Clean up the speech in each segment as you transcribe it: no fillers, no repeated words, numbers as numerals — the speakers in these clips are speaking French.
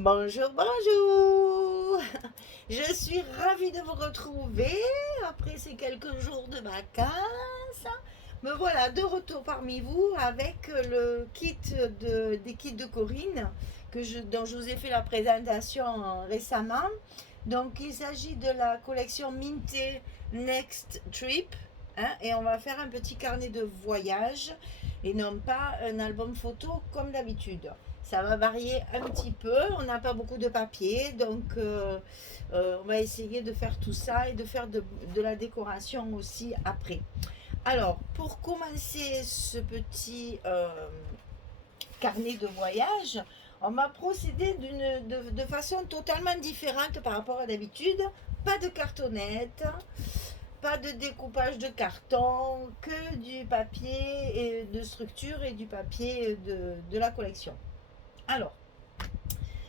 Bonjour, bonjour. Je suis ravie de vous retrouver après ces quelques jours de vacances. Me voilà de retour parmi vous avec le des kits de Corinne dont je vous ai fait la présentation récemment. Donc il s'agit de la collection Minté Next Trip, hein, et on va faire un petit carnet de voyage et non pas un album photo comme d'habitude. Ça va varier un petit peu. On n'a pas beaucoup de papier, donc on va essayer de faire tout ça et de faire de la décoration aussi après. Alors, pour commencer ce petit carnet de voyage, on va procéder de façon totalement différente par rapport à d'habitude. Pas de cartonnette, pas de découpage de carton, que du papier et de structure et du papier de la collection. Alors,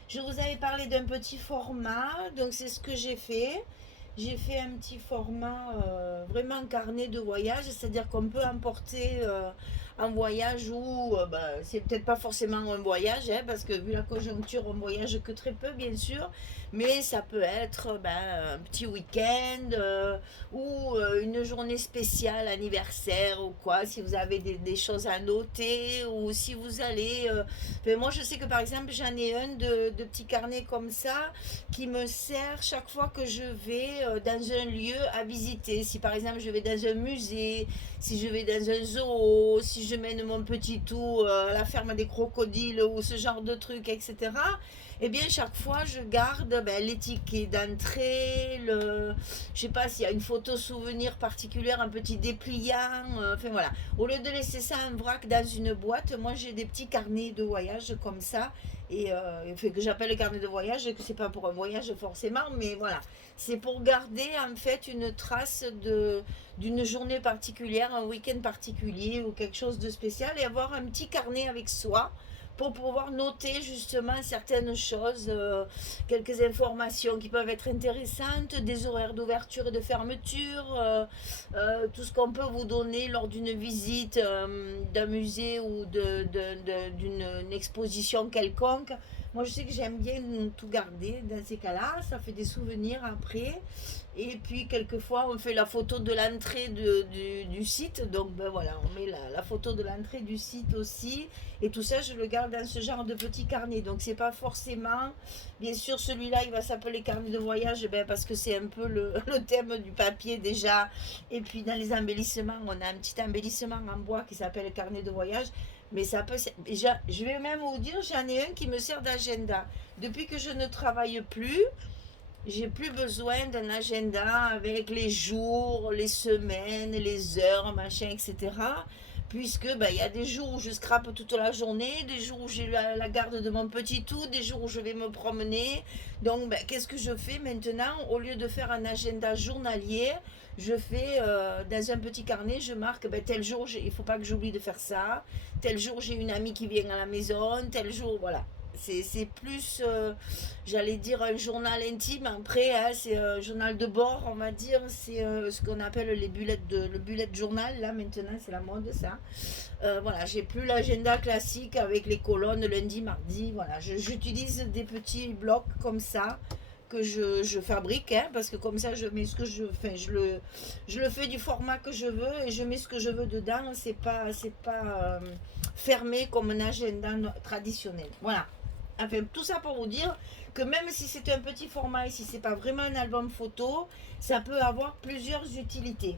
je vous avais parlé d'un petit format, donc c'est ce que j'ai fait. J'ai fait un petit format vraiment carnet de voyage, c'est-à-dire qu'on peut emporter un voyage où c'est peut-être pas forcément un voyage, hein, parce que vu la conjoncture, on voyage que très peu, bien sûr, mais ça peut être un petit week-end ou une journée spéciale, anniversaire ou quoi, si vous avez des choses à noter ou si vous allez. Moi, je sais que par exemple, j'en ai un de petits carnets comme ça qui me sert chaque fois que je vais dans un lieu à visiter. Si par exemple je vais dans un musée, si je vais dans un zoo, si je mène mon petit tout à la ferme des crocodiles ou ce genre de trucs, etc. Eh bien, chaque fois, je garde les tickets d'entrée, je sais pas s'il y a une photo souvenir particulière, un petit dépliant, enfin voilà. Au lieu de laisser ça en vrac dans une boîte, moi j'ai des petits carnets de voyage comme ça, et fait que j'appelle carnet de voyage, et que c'est pas pour un voyage forcément, mais voilà. C'est pour garder en fait une trace d'une journée particulière, un week-end particulier ou quelque chose de spécial, et avoir un petit carnet avec soi pour pouvoir noter justement certaines choses, quelques informations qui peuvent être intéressantes, des horaires d'ouverture et de fermeture, tout ce qu'on peut vous donner lors d'une visite d'un musée ou d'une exposition quelconque. Moi, je sais que j'aime bien tout garder dans ces cas-là. Ça fait des souvenirs après. Et puis, quelquefois, on fait la photo de l'entrée du site. Donc, voilà, on met la photo de l'entrée du site aussi. Et tout ça, je le garde dans ce genre de petit carnet. Donc, c'est pas forcément. Bien sûr, celui-là, il va s'appeler carnet de voyage, parce que c'est un peu le thème du papier déjà. Et puis, dans les embellissements, on a un petit embellissement en bois qui s'appelle carnet de voyage. Mais ça peut. Je vais même vous dire, j'en ai un qui me sert d'agenda. Depuis que je ne travaille plus, j'ai plus besoin d'un agenda avec les jours, les semaines, les heures, machin, etc. Puisque il y a des jours où je scrape toute la journée, des jours où j'ai la garde de mon petit tout, des jours où je vais me promener. Donc qu'est-ce que je fais maintenant? Au lieu de faire un agenda journalier, je fais dans un petit carnet, je marque tel jour, il ne faut pas que j'oublie de faire ça. Tel jour, j'ai une amie qui vient à la maison. Tel jour, voilà. C'est plus, j'allais dire, un journal intime. Après, hein, c'est un journal de bord, on va dire. C'est ce qu'on appelle le bullet journal. Là, maintenant, c'est la mode, ça. Voilà, j'ai plus l'agenda classique avec les colonnes lundi, mardi. Voilà, j'utilise des petits blocs comme ça que je fabrique, hein, parce que comme ça je mets ce que je fais, je le fais du format que je veux et je mets ce que je veux dedans. C'est pas fermé comme un agenda traditionnel. Voilà. Enfin, tout ça pour vous dire que même si c'est un petit format et si c'est pas vraiment un album photo, ça peut avoir plusieurs utilités.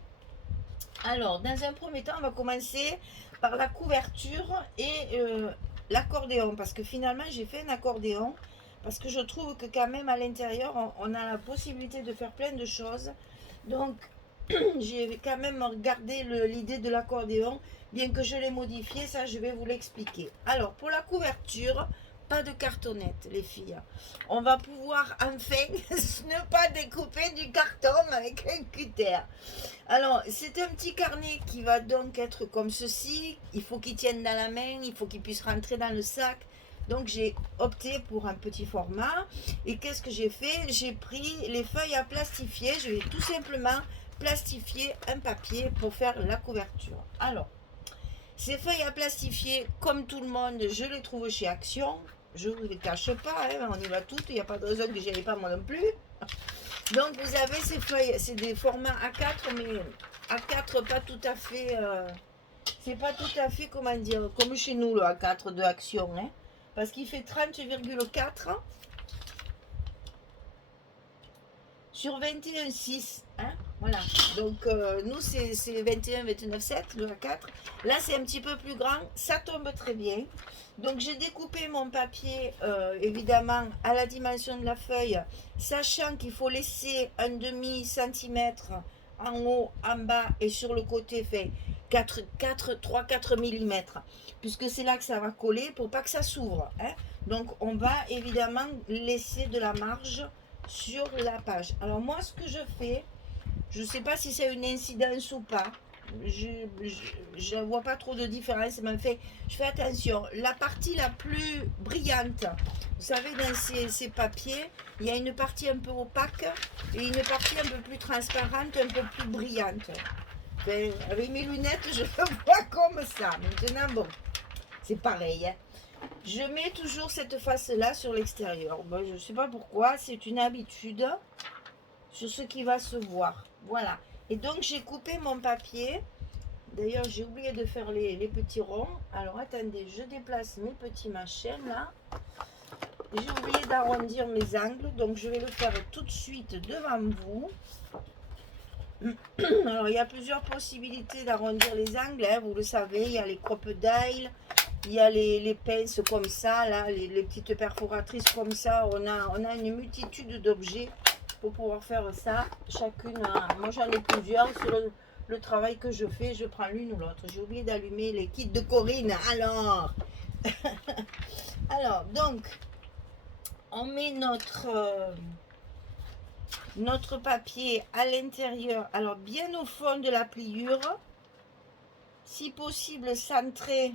Alors, dans un premier temps, on va commencer par la couverture et l'accordéon, parce que finalement, j'ai fait un accordéon, parce que je trouve que quand même à l'intérieur, on a la possibilité de faire plein de choses. Donc, j'ai quand même gardé l'idée de l'accordéon, bien que je l'ai modifié, ça je vais vous l'expliquer. Alors, pour la couverture, pas de cartonnette, les filles. On va pouvoir enfin ne pas découper du carton avec un cutter. Alors, c'est un petit carnet qui va donc être comme ceci. Il faut qu'il tienne dans la main, il faut qu'il puisse rentrer dans le sac. Donc, j'ai opté pour un petit format. Et qu'est-ce que j'ai fait? J'ai pris les feuilles à plastifier. Je vais tout simplement plastifier un papier pour faire la couverture. Alors, ces feuilles à plastifier, comme tout le monde, je les trouve chez Action. Je ne vous le cache pas, hein, on y va toutes, il n'y a pas de raison que j'y aille pas moi non plus. Donc vous avez ces feuilles, c'est des formats A4, mais A4 pas tout à fait, c'est pas tout à fait, comment dire, comme chez nous le A4 de Action, hein, parce qu'il fait 30,4 sur 21,6, hein, voilà. Donc nous c'est 21, 29,7 le A4. Là c'est un petit peu plus grand, ça tombe très bien. Donc j'ai découpé mon papier évidemment à la dimension de la feuille, sachant qu'il faut laisser un demi centimètre en haut, en bas et sur le côté, fait 3-4 mm, puisque c'est là que ça va coller pour pas que ça s'ouvre, hein. Donc on va évidemment laisser de la marge sur la page. Alors moi ce que je fais, je ne sais pas si c'est une incidence ou pas, je ne vois pas trop de différence, mais je fais attention. La partie la plus brillante, vous savez, dans ces papiers, il y a une partie un peu opaque et une partie un peu plus transparente, un peu plus brillante. Ben, avec mes lunettes, je le vois comme ça. Maintenant, bon, c'est pareil, hein. Je mets toujours cette face-là sur l'extérieur. Ben, je ne sais pas pourquoi, c'est une habitude sur ce qui va se voir. Voilà. Et donc, j'ai coupé mon papier. D'ailleurs, j'ai oublié de faire les petits ronds. Alors, attendez, je déplace mes petits machins là. J'ai oublié d'arrondir mes angles. Donc, je vais le faire tout de suite devant vous. Alors, il y a plusieurs possibilités d'arrondir les angles, hein, vous le savez. Il y a les crocodiles, il y a les pinces comme ça, là, les petites perforatrices comme ça. On a une multitude d'objets pour pouvoir faire ça. Chacune, moi j'en ai plusieurs. Selon le travail que je fais, je prends l'une ou l'autre. J'ai oublié d'allumer les kits de Corinne. Alors, alors donc, on met notre papier à l'intérieur, alors bien au fond de la pliure, si possible centré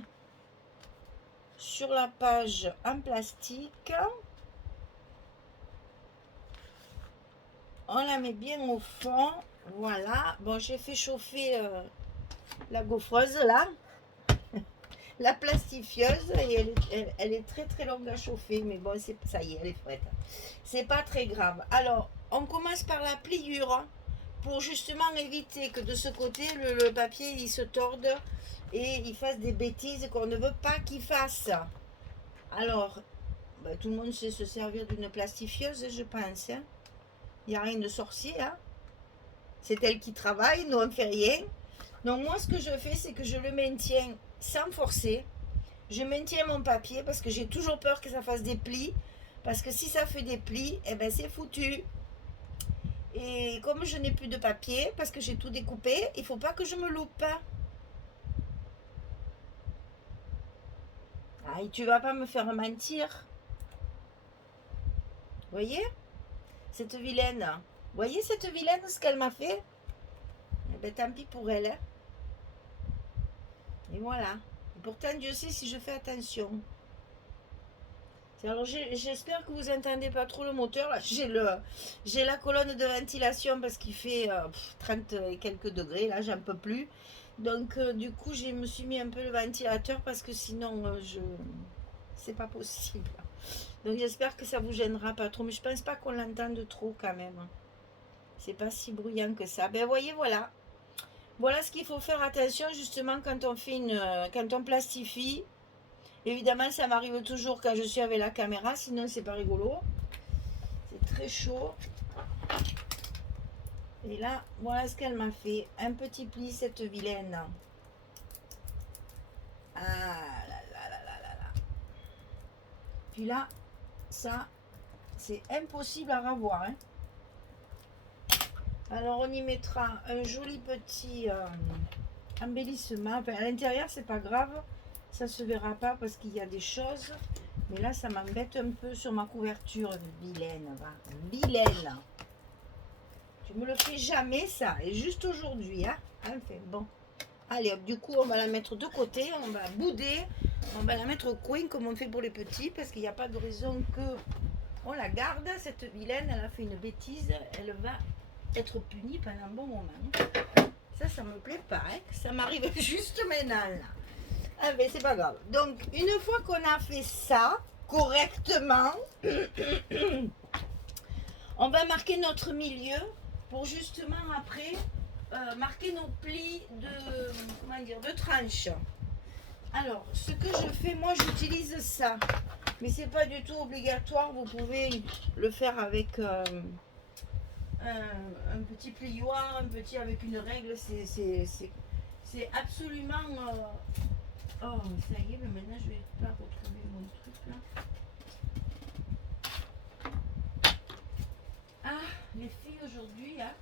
sur la page en plastique. On la met bien au fond, voilà. Bon, j'ai fait chauffer la gaufreuse là, la plastifieuse, et elle est très très longue à chauffer, mais bon, ça y est, elle est prête. C'est pas très grave. Alors, on commence par la pliure pour justement éviter que de ce côté le papier il se torde et il fasse des bêtises qu'on ne veut pas qu'il fasse. Alors, ben, tout le monde sait se servir d'une plastifieuse, je pense, hein. Il n'y a rien de sorcier, hein. C'est elle qui travaille, nous on ne fait rien. Donc moi ce que je fais, c'est que je le maintiens sans forcer. Je maintiens mon papier parce que j'ai toujours peur que ça fasse des plis. Parce que si ça fait des plis, eh ben c'est foutu. Et comme je n'ai plus de papier, parce que j'ai tout découpé, il ne faut pas que je me loupe. Ah, et tu vas pas me faire mentir. Vous voyez? Cette vilaine. Vous voyez cette vilaine, ce qu'elle m'a fait? Eh ben tant pis pour elle, hein. Et voilà. Et pourtant, Dieu sait si je fais attention. Alors j'espère que vous entendez pas trop le moteur. Là, j'ai la colonne de ventilation parce qu'il fait 30 et quelques degrés. Là, j'en peux plus. Donc du coup, je me suis mis un peu le ventilateur parce que sinon, c'est pas possible. Donc j'espère que ça vous gênera pas trop. Mais je pense pas qu'on l'entende trop quand même. C'est pas si bruyant que ça. Ben voyez, voilà. Voilà ce qu'il faut faire attention justement quand on fait quand on plastifie. Évidemment, ça m'arrive toujours quand je suis avec la caméra, sinon c'est pas rigolo. C'est très chaud. Et là, voilà ce qu'elle m'a fait. Un petit pli, cette vilaine. Ah là là là là là là. Puis là, ça, c'est impossible à revoir, hein. Alors, on y mettra un joli petit embellissement. Enfin, à l'intérieur, c'est pas grave. Ça se verra pas parce qu'il y a des choses. Mais là, ça m'embête un peu sur ma couverture. Vilaine, va. Vilaine. Tu me le fais jamais, ça. Et juste aujourd'hui, hein. Enfin, bon. Allez, hop, du coup, on va la mettre de côté. On va bouder. On va la mettre au coin comme on fait pour les petits. Parce qu'il n'y a pas de raison que on la garde. Cette vilaine, elle a fait une bêtise. Elle va être punie pendant un bon moment. Ça me plaît pas, hein. Ça m'arrive juste maintenant, là. Ah ben c'est pas grave. Donc une fois qu'on a fait ça, correctement. On va marquer notre milieu pour justement après marquer nos plis de, comment dire, de tranche. Alors, ce que je fais, moi j'utilise ça, mais c'est pas du tout obligatoire. Vous pouvez le faire avec un petit plioir, un petit avec une règle. C'est absolument. Oh, ça y est, mais maintenant je vais pas retrouver mon truc là. Ah, les filles aujourd'hui, hein,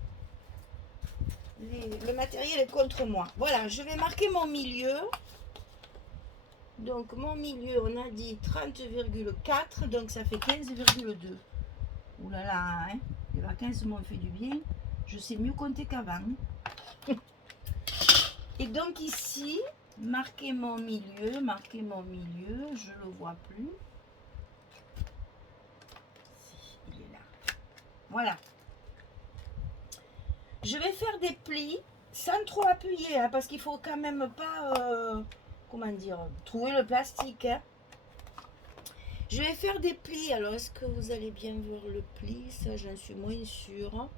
le matériel est contre moi. Voilà, je vais marquer mon milieu. Donc mon milieu, on a dit 30,4, donc ça fait 15,2. Ouh là là, hein, les vacances m'ont fait du bien. Je sais mieux compter qu'avant. Et donc ici, marquer mon milieu, je ne le vois plus. Si, il est là. Voilà. Je vais faire des plis sans trop appuyer, hein, parce qu'il faut quand même pas, comment dire, trouver le plastique. Hein. Je vais faire des plis. Alors, est-ce que vous allez bien voir le pli? Ça, j'en suis moins sûre.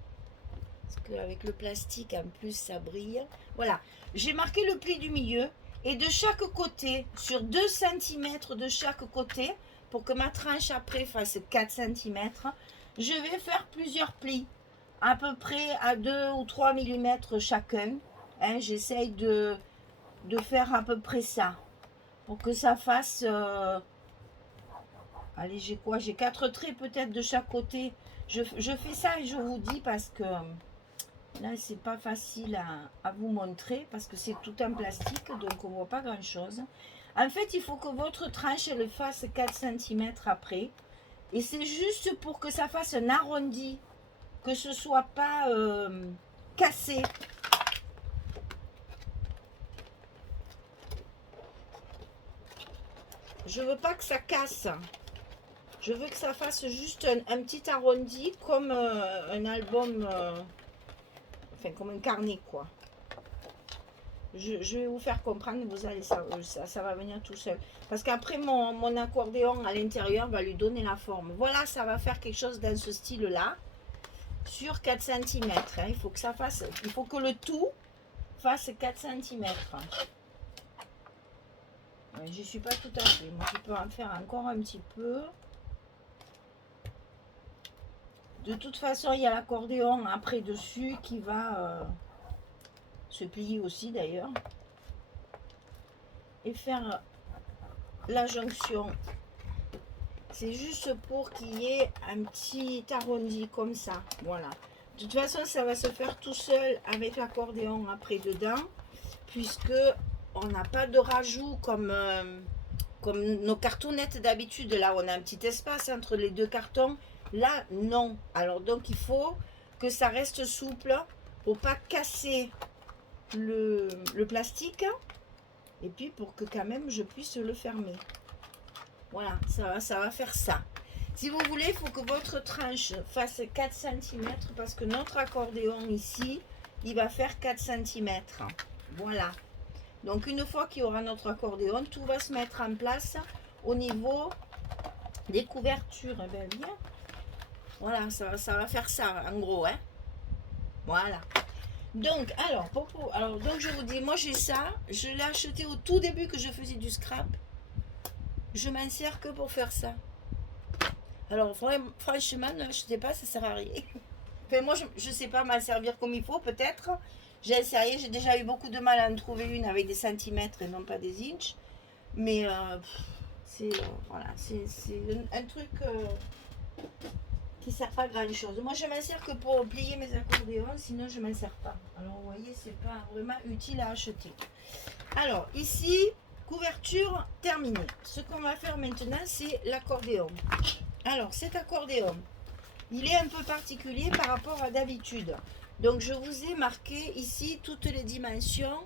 Parce qu'avec le plastique, en plus, ça brille. Voilà. J'ai marqué le pli du milieu. Et de chaque côté, sur 2 cm de chaque côté, pour que ma tranche après fasse 4 cm, je vais faire plusieurs plis. À peu près à 2 ou 3 mm chacun. Hein, j'essaye de faire à peu près ça. Pour que ça fasse... allez, j'ai quoi? J'ai 4 traits peut-être de chaque côté. Je fais ça et je vous dis parce que là, c'est pas facile à vous montrer. Parce que c'est tout en plastique, donc on voit pas grand-chose. En fait, il faut que votre tranche, elle fasse 4 cm après. Et c'est juste pour que ça fasse un arrondi. Que ce soit pas cassé. Je veux pas que ça casse. Je veux que ça fasse juste un petit arrondi comme un album, enfin comme un carnet quoi. Je vais vous faire comprendre, vous allez ça va venir tout seul. Parce qu'après mon accordéon à l'intérieur va lui donner la forme. Voilà, ça va faire quelque chose dans ce style là. Sur 4 cm. Hein. Il faut que le tout fasse 4 cm. Je ne suis pas tout à fait. Moi, je peux en faire encore un petit peu. De toute façon, il y a l'accordéon après dessus qui va se plier aussi d'ailleurs. Et faire la jonction. C'est juste pour qu'il y ait un petit arrondi comme ça. Voilà. De toute façon, ça va se faire tout seul avec l'accordéon après dedans. Puisque on n'a pas de rajout comme nos cartonnettes d'habitude. Là, on a un petit espace entre les deux cartons. Là, non. Alors, donc, il faut que ça reste souple pour pas casser le plastique. Et puis, pour que quand même, je puisse le fermer. Voilà, ça va faire ça. Si vous voulez, il faut que votre tranche fasse 4 cm parce que notre accordéon ici, il va faire 4 cm. Voilà. Donc, une fois qu'il y aura notre accordéon, tout va se mettre en place au niveau des couvertures. Eh bien, bien. Voilà, ça va faire ça en gros. Hein. Voilà. Donc, donc, je vous dis, moi j'ai ça. Je l'ai acheté au tout début que je faisais du scrap. Je m'en sers que pour faire ça. Alors franchement, ne l'achetez pas, ça sert à rien. Enfin, moi, je ne sais pas m'en servir comme il faut, peut-être. J'en sais rien, j'ai déjà eu beaucoup de mal à en trouver une avec des centimètres et non pas des inches. Mais c'est voilà, c'est un truc qui ne sert pas à grand chose. Moi, je m'en sers que pour plier mes accordéons, sinon je ne m'en sers pas. Alors, vous voyez, c'est pas vraiment utile à acheter. Alors, ici... couverture terminée. Ce qu'on va faire maintenant, c'est l'accordéon. Alors, cet accordéon, il est un peu particulier par rapport à d'habitude. Donc, je vous ai marqué ici toutes les dimensions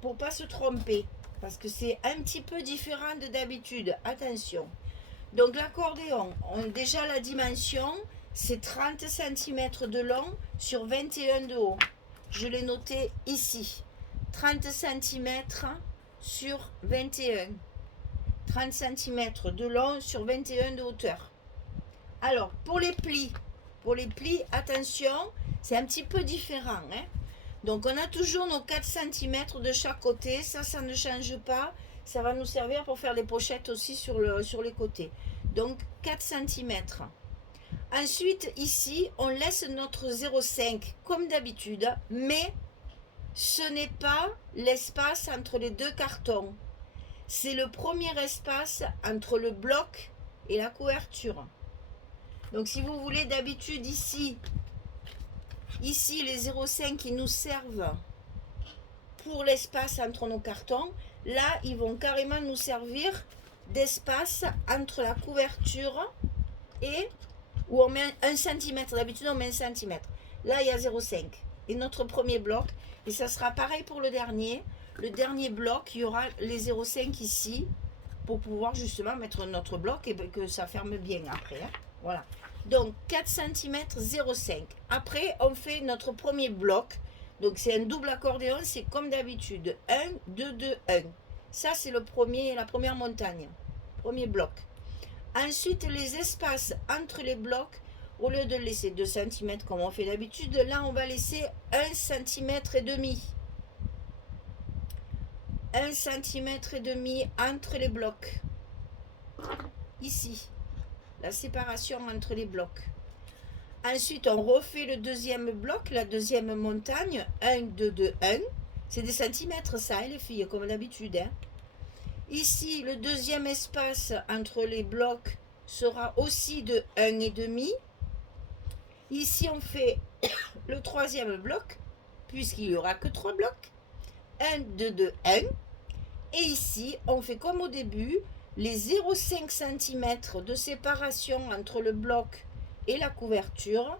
pour pas se tromper. Parce que c'est un petit peu différent de d'habitude. Attention. Donc, l'accordéon, déjà la dimension, c'est 30 cm de long sur 21 de haut. Je l'ai noté ici. 30 cm sur 21. 30 cm de long sur 21 de hauteur. Alors, pour les plis, attention, c'est un petit peu différent. Hein. Donc, on a toujours nos 4 cm de chaque côté. Ça ne change pas. Ça va nous servir pour faire des pochettes aussi sur les côtés. Donc, 4 cm. Ensuite, ici, on laisse notre 0,5 comme d'habitude, mais ce n'est pas l'espace entre les deux cartons. C'est le premier espace entre le bloc et la couverture. Donc, si vous voulez, d'habitude, ici, les 0,5 qui nous servent pour l'espace entre nos cartons, là, ils vont carrément nous servir d'espace entre la couverture et où on met 1 cm. D'habitude, on met 1 cm. Là, il y a 0,5. Et notre premier bloc, et ça sera pareil pour le dernier. Le dernier bloc, il y aura les 0,5 ici pour pouvoir justement mettre notre bloc et que ça ferme bien après. Hein. Voilà. Donc, 4 cm, 0,5. Après, on fait notre premier bloc. Donc, c'est un double accordéon. C'est comme d'habitude. 1, 2, 2, 1. Ça, c'est la première montagne. Premier bloc. Ensuite, les espaces entre les blocs, au lieu de laisser 2 cm comme on fait d'habitude, là, on va laisser 1 cm et demi. 1 cm et demi entre les blocs. Ici, la séparation entre les blocs. Ensuite, on refait le deuxième bloc, la deuxième montagne. 1, 2, 2, 1. C'est des centimètres, ça, hein, les filles, comme d'habitude. Hein. Ici, le deuxième espace entre les blocs sera aussi de 1,5. Ici, on fait le troisième bloc, puisqu'il n'y aura que 3 blocs. 1, 2, 2, 1. Et ici, on fait comme au début, les 0,5 cm de séparation entre le bloc et la couverture.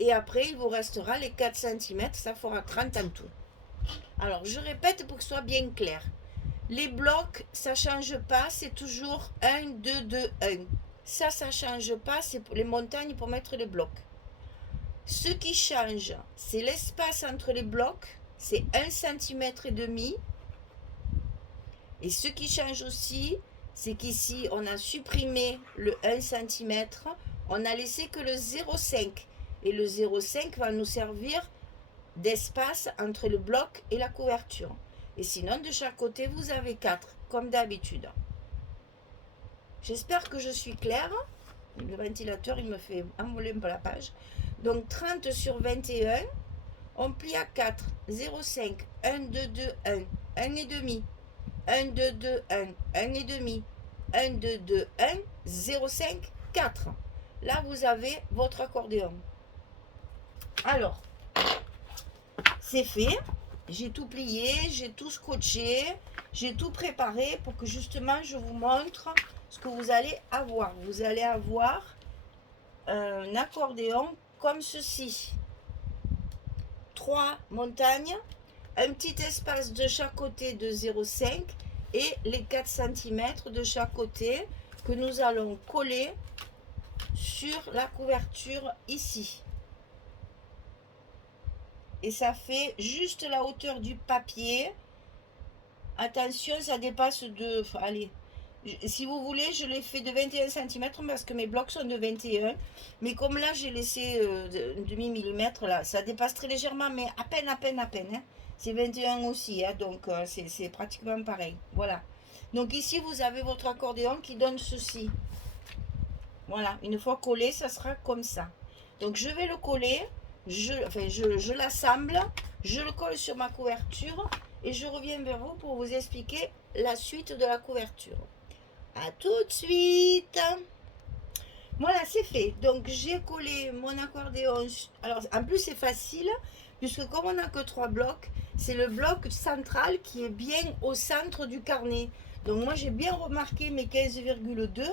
Et après, il vous restera les 4 cm, ça fera 30 en tout. Alors, je répète pour que ce soit bien clair. Les blocs, ça ne change pas, c'est toujours 1, 2, 2, 1. Ça ne change pas, c'est pour les montagnes pour mettre les blocs. Ce qui change, c'est l'espace entre les blocs, c'est 1 cm et demi. Et ce qui change aussi, c'est qu'ici, on a supprimé le 1 cm, on a laissé que le 0,5. Et le 0,5 va nous servir d'espace entre le bloc et la couverture. Et sinon, de chaque côté, vous avez 4, comme d'habitude. J'espère que je suis claire. Le ventilateur, il me fait envoler un peu la page. Donc, 30 sur 21, on plie à 4, 0,5, 1, 2, 2, 1, 1,5, 1, 2, 2, 1, 1,5, 1, 2, 2, 1, 0,5, 4. Là, vous avez votre accordéon. Alors, c'est fait. J'ai tout plié, j'ai tout scotché, j'ai tout préparé pour que justement je vous montre ce que vous allez avoir. Vous allez avoir un accordéon comme ceci. 3 montagnes, un petit espace de chaque côté de 0,5 et les 4 cm de chaque côté que nous allons coller sur la couverture ici. Et ça fait juste la hauteur du papier. Attention, ça dépasse de... Allez, si vous voulez, je l'ai fait de 21 cm parce que mes blocs sont de 21. Mais comme là, j'ai laissé demi-millimètre, là, ça dépasse très légèrement, mais à peine. Hein. C'est 21 aussi, hein, donc c'est pratiquement pareil. Voilà. Donc ici, vous avez votre accordéon qui donne ceci. Voilà, une fois collé, ça sera comme ça. Donc je vais le coller. Je l'assemble, je le colle sur ma couverture et je reviens vers vous pour vous expliquer la suite de la couverture. A tout de suite. Voilà, c'est fait. Donc j'ai collé mon accordéon. Alors en plus c'est facile puisque comme on n'a que 3 blocs, c'est le bloc central qui est bien au centre du carnet. Donc moi j'ai bien remarqué mes 15,2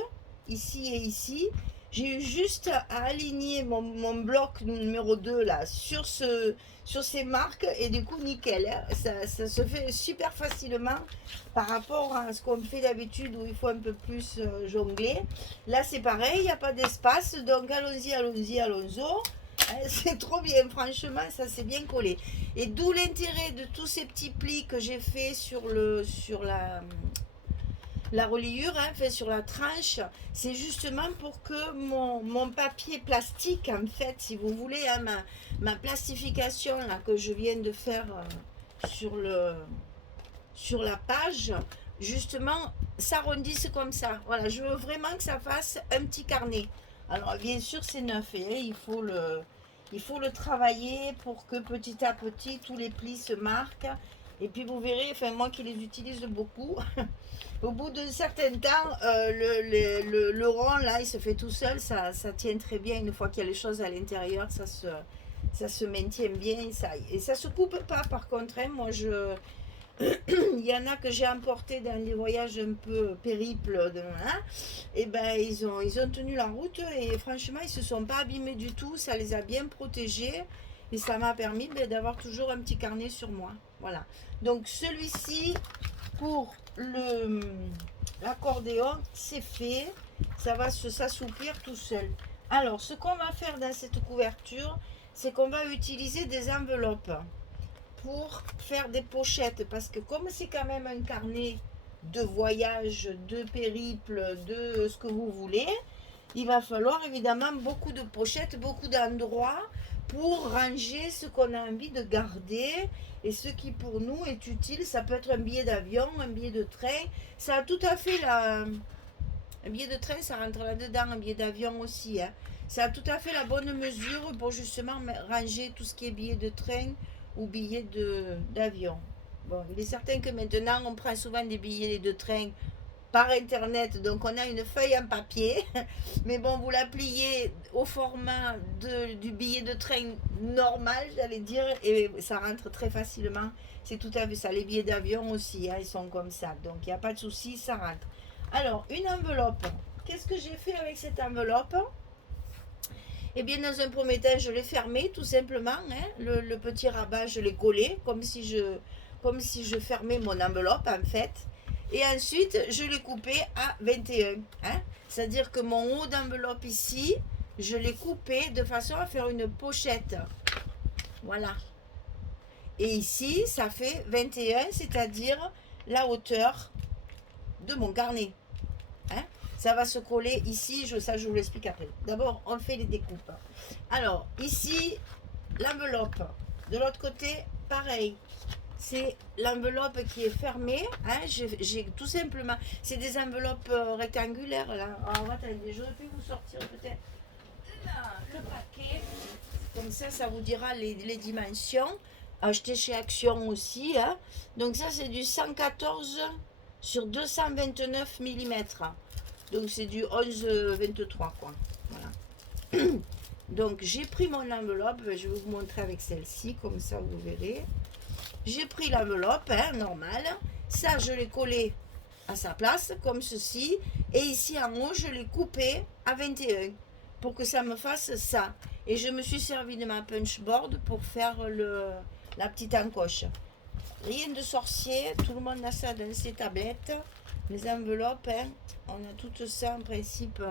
ici et ici. J'ai eu juste à aligner mon bloc numéro 2 là sur ces marques et du coup nickel, hein, ça se fait super facilement par rapport à ce qu'on fait d'habitude où il faut un peu plus jongler. Là c'est pareil, il n'y a pas d'espace, donc allons-y. C'est trop bien, franchement ça s'est bien collé. Et d'où l'intérêt de tous ces petits plis que j'ai fait sur La reliure, hein, fait sur la tranche, c'est justement pour que mon papier plastique, en fait, si vous voulez, hein, ma plastification là, que je viens de faire sur, sur la page, justement, s'arrondisse comme ça. Voilà, je veux vraiment que ça fasse un petit carnet. Alors, bien sûr, c'est neuf et il faut le travailler pour que petit à petit, tous les plis se marquent. Et puis, vous verrez, enfin, moi qui les utilise beaucoup, au bout d'un certain temps, le rond, là, il se fait tout seul. Ça tient très bien. Une fois qu'il y a les choses à l'intérieur, ça se maintient bien. Et ça se coupe pas, par contre. Hein. Moi, il y en a que j'ai emporté dans des voyages un peu périples, hein, et ben ils ont tenu la route et franchement ils se sont pas abîmés du tout, ça les a bien protégés et ça m'a permis d'avoir toujours un petit carnet sur moi. Voilà. Donc celui-ci pour l'accordéon, c'est fait, ça va s'assouplir tout seul. Alors ce qu'on va faire dans cette couverture, c'est qu'on va utiliser des enveloppes pour faire des pochettes parce que comme c'est quand même un carnet de voyage, de périple, de ce que vous voulez, il va falloir évidemment beaucoup de pochettes, beaucoup d'endroits pour ranger ce qu'on a envie de garder et ce qui pour nous est utile. Ça peut être un billet d'avion, un billet de train, ça a tout à fait un billet de train, ça rentre là-dedans, un billet d'avion aussi, hein. Ça a tout à fait la bonne mesure pour justement ranger tout ce qui est billet de train ou billets d'avion. Bon, il est certain que maintenant, on prend souvent des billets de train par internet, donc on a une feuille en papier, mais bon, vous la pliez au format du billet de train normal, j'allais dire, et ça rentre très facilement. C'est tout à fait ça. Les billets d'avion aussi, hein, ils sont comme ça, donc il n'y a pas de souci, ça rentre. Alors, une enveloppe. Qu'est-ce que j'ai fait avec cette enveloppe? Eh bien, dans un premier temps, je l'ai fermé tout simplement. Hein. Le petit rabat, je l'ai collé comme si je fermais mon enveloppe en fait. Et ensuite, je l'ai coupé à 21. Hein. C'est-à-dire que mon haut d'enveloppe ici, je l'ai coupé de façon à faire une pochette. Voilà. Et ici, ça fait 21, c'est-à-dire la hauteur de mon carnet. Hein. Ça va se coller ici, ça je vous l'explique après. D'abord, on fait les découpes. Alors, ici, l'enveloppe. De l'autre côté, pareil. C'est l'enveloppe qui est fermée. Hein. J'ai tout simplement... C'est des enveloppes rectangulaires, là. Alors, attendez, j'aurais pu vous sortir peut-être le paquet. Comme ça vous dira les dimensions. Acheté chez Action aussi. Hein. Donc ça, c'est du 114 sur 229 mm. Donc c'est du 11-23 quoi. Voilà. Donc j'ai pris mon enveloppe, je vais vous montrer avec celle-ci, comme ça vous verrez. J'ai pris l'enveloppe, hein, normale. Ça je l'ai collé à sa place, comme ceci. Et ici en haut, je l'ai coupé à 21 pour que ça me fasse ça. Et je me suis servi de ma punchboard pour faire la petite encoche. Rien de sorcier, tout le monde a ça dans ses tablettes. Les enveloppes, hein, on a tout ça en principe,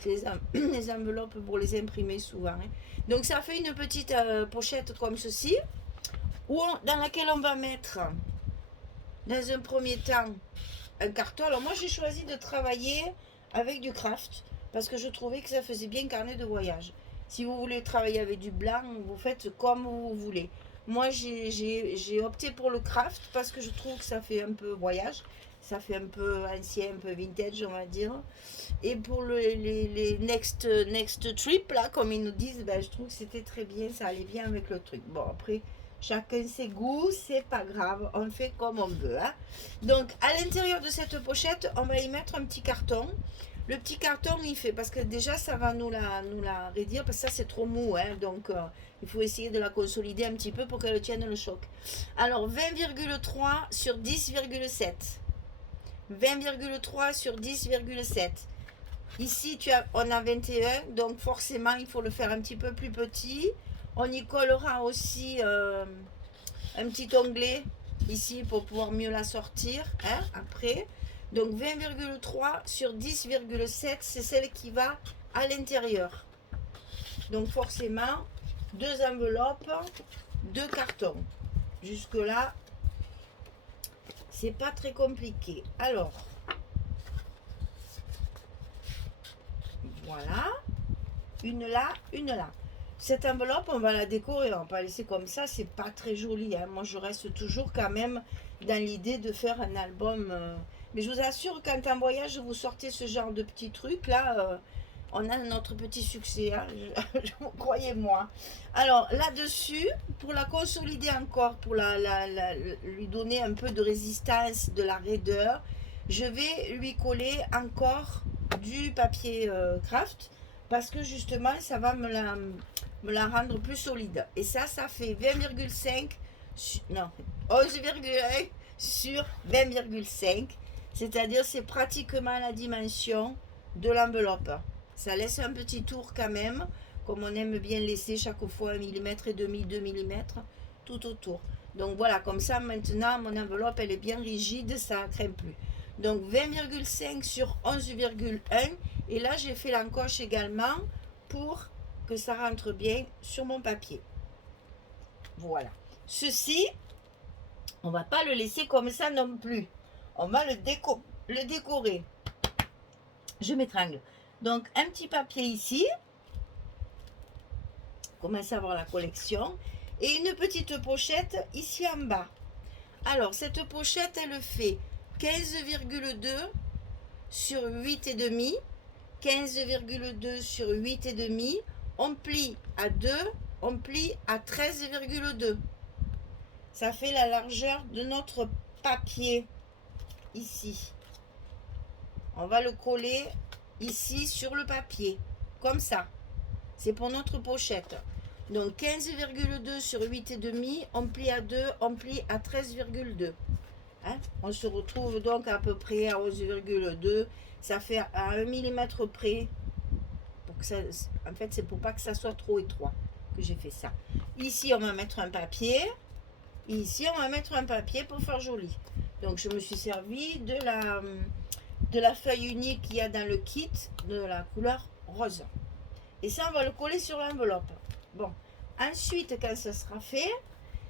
c'est les enveloppes pour les imprimer souvent. Hein. Donc ça fait une petite pochette comme ceci, dans laquelle on va mettre, dans un premier temps, un carton. Alors moi j'ai choisi de travailler avec du craft, parce que je trouvais que ça faisait bien carnet de voyage. Si vous voulez travailler avec du blanc, vous faites comme vous voulez. Moi j'ai opté pour le craft, parce que je trouve que ça fait un peu voyage. Ça fait un peu ancien, un peu vintage, on va dire. Et pour les next trip, là, comme ils nous disent, ben, je trouve que c'était très bien, ça allait bien avec le truc. Bon, après, chacun ses goûts, c'est pas grave, on fait comme on veut. Hein. Donc, à l'intérieur de cette pochette, on va y mettre un petit carton. Le petit carton, il fait, parce que déjà, ça va nous la raidir, parce que ça, c'est trop mou. Hein, donc, il faut essayer de la consolider un petit peu pour qu'elle tienne le choc. Alors, 20,3 sur 10,7. 20,3 sur 10,7. Ici, on a 21, donc forcément, il faut le faire un petit peu plus petit. On y collera aussi un petit onglet ici pour pouvoir mieux la sortir hein, après. Donc 20,3 sur 10,7, c'est celle qui va à l'intérieur. Donc forcément, 2 enveloppes, 2 cartons. Jusque-là, c'est pas très compliqué. Alors, Voilà. Une là, une là. Cette enveloppe, on va la décorer, on va pas la laisser comme ça, c'est pas très joli. Hein. Moi, je reste toujours quand même dans l'idée de faire un album. Mais je vous assure, quand en voyage, vous sortez ce genre de petits trucs, là, on a notre petit succès. Hein. Croyez-moi. Alors, là-dessus, pour la consolider encore, pour lui donner un peu de résistance, de la raideur, je vais lui coller encore du papier craft parce que justement, ça va me la rendre plus solide. Et ça fait 20,5 non, 11,1 sur 20,5. C'est-à-dire c'est pratiquement la dimension de l'enveloppe. Ça laisse un petit tour quand même, comme on aime bien laisser chaque fois 1,5 mm, 2 mm tout autour. Donc voilà, comme ça maintenant mon enveloppe elle est bien rigide, ça ne craint plus. Donc 20,5 sur 11,1. Et là j'ai fait l'encoche également pour que ça rentre bien sur mon papier. Voilà. Ceci, on va pas le laisser comme ça non plus. On va le décorer. Je m'étrangle. Donc, un petit papier ici. Commencez à voir la collection. Et une petite pochette ici en bas. Alors, cette pochette, elle fait 15,2 sur 8,5. 15,2 sur 8,5. On plie à 2, on plie à 13,2. Ça fait la largeur de notre papier ici. On va le coller ici sur le papier, comme ça. C'est pour notre pochette. Donc 15,2 sur 8,5, on plie à 2, on plie à 13,2. Hein? On se retrouve donc à peu près à 11,2. Ça fait à 1 mm près. Pour que ça, en fait, c'est pour pas que ça soit trop étroit que j'ai fait ça. Ici, on va mettre un papier. Ici, on va mettre un papier pour faire joli. Donc, je me suis servi de la feuille unique qu'il y a dans le kit de la couleur rose. Et ça, on va le coller sur l'enveloppe. Bon, ensuite, quand ça sera fait,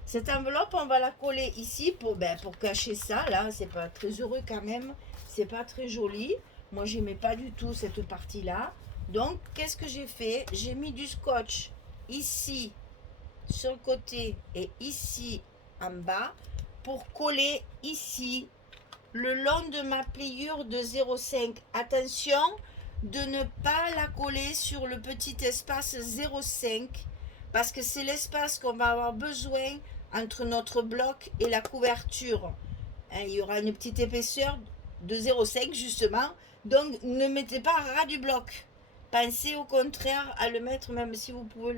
cette enveloppe, on va la coller ici pour cacher ça. Là, c'est pas très heureux quand même. C'est pas très joli. Moi, j'aimais pas du tout cette partie-là. Donc, qu'est-ce que j'ai fait? J'ai mis du scotch ici sur le côté et ici en bas pour coller ici le long de ma pliure de 0,5. Attention de ne pas la coller sur le petit espace 0,5 parce que c'est l'espace qu'on va avoir besoin entre notre bloc et la couverture. Hein, il y aura une petite épaisseur de 0,5 justement. Donc, ne mettez pas à ras du bloc. Pensez au contraire à le mettre, même si vous pouvez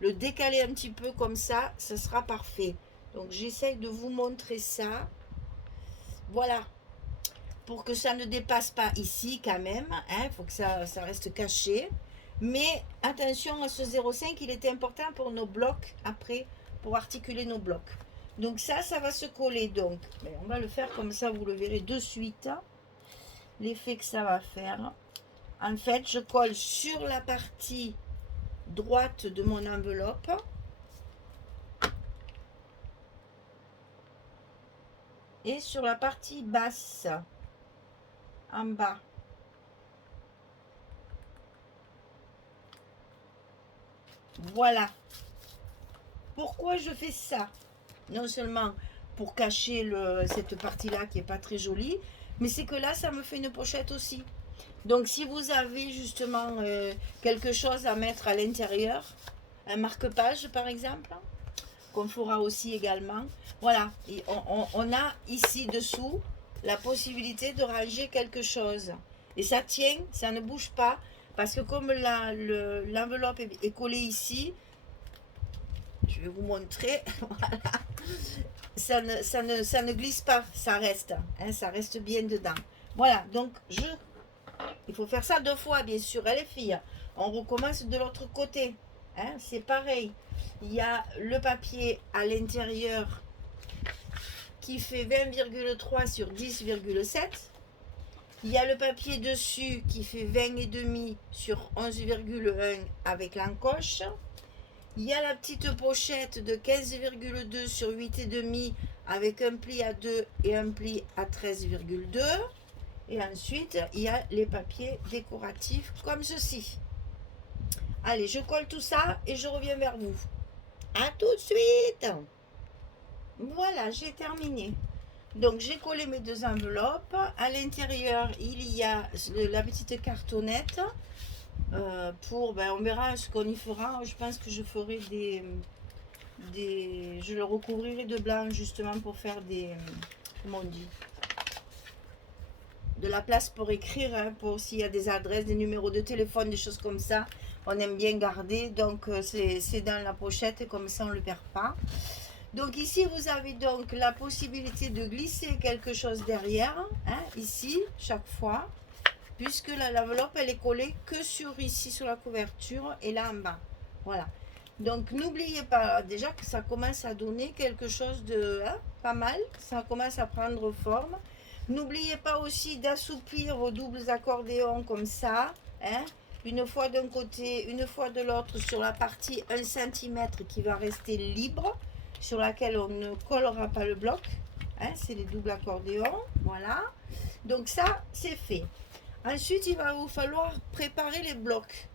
le décaler un petit peu comme ça, ce sera parfait. Donc, j'essaye de vous montrer ça. Voilà. Pour que ça ne dépasse pas ici quand même. Il faut que ça reste caché. Mais attention à ce 0,5, il est important pour nos blocs après, pour articuler nos blocs. Donc ça va se coller. Donc, on va le faire comme ça, vous le verrez de suite. L'effet que ça va faire. En fait, je colle sur la partie droite de mon enveloppe. Et sur la partie basse, en bas. Voilà. Pourquoi je fais ça? Non seulement pour cacher cette partie-là qui n'est pas très jolie, mais c'est que là, ça me fait une pochette aussi. Donc, si vous avez justement quelque chose à mettre à l'intérieur, un marque-page par exemple, qu'on fera aussi également, voilà, et on a ici dessous la possibilité de ranger quelque chose. Et ça tient, ça ne bouge pas, parce que comme l'enveloppe est collée ici, je vais vous montrer, voilà, ça ne glisse pas, ça reste, hein, ça reste bien dedans. Voilà, donc il faut faire ça 2 fois, bien sûr, hein, les filles. On recommence de l'autre côté, hein, c'est pareil. Il y a le papier à l'intérieur qui fait 20,3 sur 10,7. Il y a le papier dessus qui fait 20,5 sur 11,1 avec l'encoche. Il y a la petite pochette de 15,2 sur 8,5 avec un pli à 2 et un pli à 13,2. Et ensuite, il y a les papiers décoratifs comme ceci. Allez, je colle tout ça et je reviens vers vous. À tout de suite. Voilà, j'ai terminé. Donc j'ai collé mes deux enveloppes. À l'intérieur, il y a la petite cartonnette. On verra ce qu'on y fera. Je pense que je ferai je le recouvrirai de blanc justement pour faire comment on dit, de la place pour écrire, hein, pour s'il y a des adresses, des numéros de téléphone, des choses comme ça. On aime bien garder, donc c'est dans la pochette, comme ça on ne le perd pas. Donc ici, vous avez donc la possibilité de glisser quelque chose derrière, hein, ici, chaque fois, puisque l'enveloppe, elle est collée que ici, sur la couverture, et là en bas. Voilà. Donc n'oubliez pas déjà que ça commence à donner quelque chose de pas mal, ça commence à prendre forme. N'oubliez pas aussi d'assouplir vos doubles accordéons comme ça, hein, une fois d'un côté, une fois de l'autre sur la partie 1 cm qui va rester libre, sur laquelle on ne collera pas le bloc, hein, c'est les doubles accordéons, voilà. Donc ça, c'est fait. Ensuite, il va vous falloir préparer les blocs.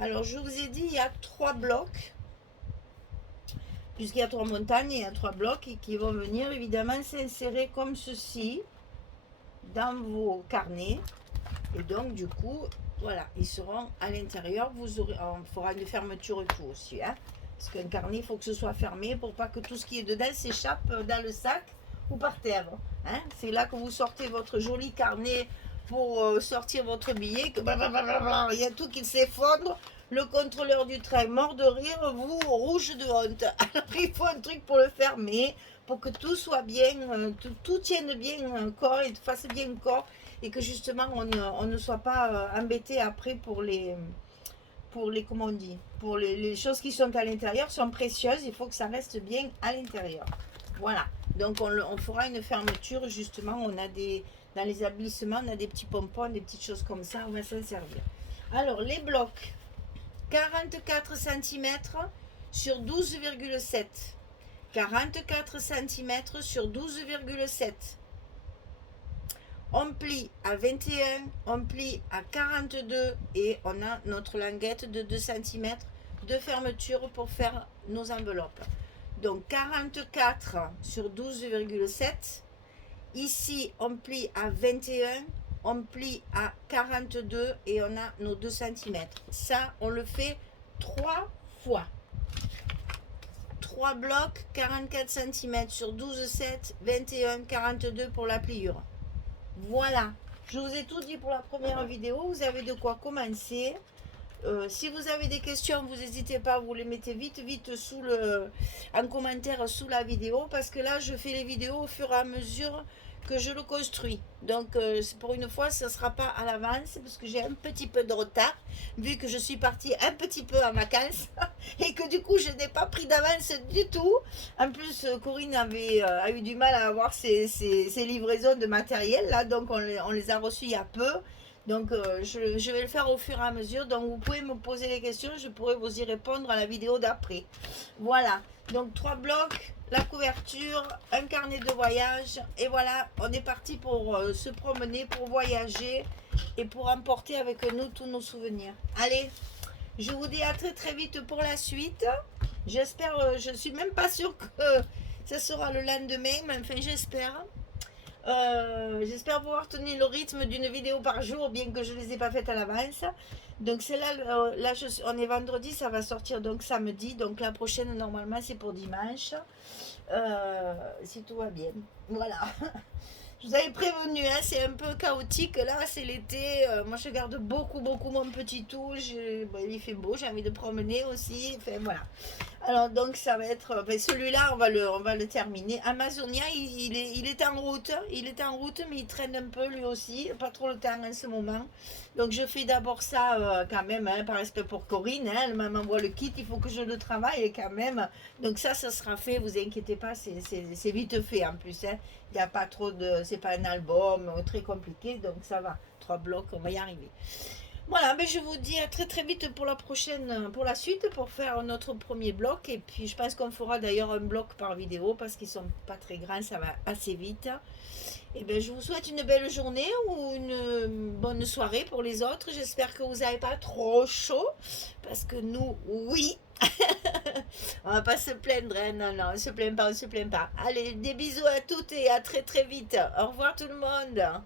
Alors, je vous ai dit, il y a 3 blocs. Puisqu'il y a 3 montagnes, il y a 3 blocs qui vont venir évidemment s'insérer comme ceci dans vos carnets. Et donc, du coup, voilà, ils seront à l'intérieur. On fera une fermeture et tout aussi. Hein, parce qu'un carnet, il faut que ce soit fermé pour pas que tout ce qui est dedans s'échappe dans le sac ou par terre. Hein, c'est là que vous sortez votre joli carnet pour sortir votre billet. Il y a tout qui s'effondre. Le contrôleur du train, mort de rire, vous, rouge de honte. Alors, il faut un truc pour le fermer, pour que tout soit bien, tout tienne bien corps et fasse bien corps, et que justement, on ne soit pas embêté après pour les, comment on dit, pour les choses qui sont à l'intérieur, sont précieuses, il faut que ça reste bien à l'intérieur. Voilà, donc on fera une fermeture, justement, dans les établissements, on a des petits pompons, des petites choses comme ça, on va s'en servir. Alors, les blocs. 44 cm sur 12,7. 44 cm sur 12,7. On plie à 21, on plie à 42 et on a notre languette de 2 cm de fermeture pour faire nos enveloppes. Donc 44 sur 12,7. Ici, on plie à 21. On plie à 42 et on a nos 2 cm. Ça, on le fait 3 fois. 3 blocs, 44 cm sur 12,7, 21, 42 pour la pliure. Voilà, je vous ai tout dit pour la première vidéo. Vous avez de quoi commencer. Si vous avez des questions, vous n'hésitez pas, vous les mettez vite en commentaire sous la vidéo, parce que là, je fais les vidéos au fur et à mesure que je le construis. Donc pour une fois, ça ne sera pas à l'avance, parce que j'ai un petit peu de retard, vu que je suis partie un petit peu en vacances, et que du coup, je n'ai pas pris d'avance du tout. En plus, Corinne a eu du mal à avoir ses livraisons de matériel, là, donc on les a reçues il y a peu. Donc je vais le faire au fur et à mesure. Donc vous pouvez me poser les questions, je pourrai vous y répondre à la vidéo d'après. Voilà, donc 3 blocs, la couverture, un carnet de voyage. Et voilà, on est parti pour se promener, pour voyager et pour emporter avec nous tous nos souvenirs. Allez, je vous dis à très très vite pour la suite. J'espère, je ne suis même pas sûre que ça sera le lendemain, mais enfin j'espère. J'espère pouvoir tenir le rythme d'une vidéo par jour, bien que je ne les ai pas faites à l'avance. Donc c'est là, on est vendredi, ça va sortir donc samedi. Donc la prochaine normalement c'est pour dimanche, si tout va bien. Voilà. Je vous avais prévenu, hein, c'est un peu chaotique là, c'est l'été. Moi je garde beaucoup mon petit tout. Il fait beau, j'ai envie de promener aussi. Enfin voilà. Alors donc ça va être, celui-là on va le terminer. Amazonia il est en route, mais il traîne un peu lui aussi, pas trop le temps en ce moment. Donc je fais d'abord ça quand même, hein, par respect pour Corinne, hein, elle m'envoie le kit, il faut que je le travaille quand même. Donc ça sera fait, vous inquiétez pas, c'est vite fait en plus. Hein. Il n'y a pas trop de, c'est pas un album très compliqué, donc ça va. 3 blocs, on va y arriver. Voilà, mais je vous dis à très très vite pour la prochaine, pour la suite, pour faire notre premier bloc. Et puis je pense qu'on fera d'ailleurs un bloc par vidéo parce qu'ils sont pas très grands, ça va assez vite. Et bien je vous souhaite une belle journée ou une bonne soirée pour les autres. J'espère que vous n'avez pas trop chaud parce que nous, oui. On va pas se plaindre, hein. Non, non, on se plaint pas, on se plaint pas. Allez, des bisous à toutes et à très très vite. Au revoir tout le monde.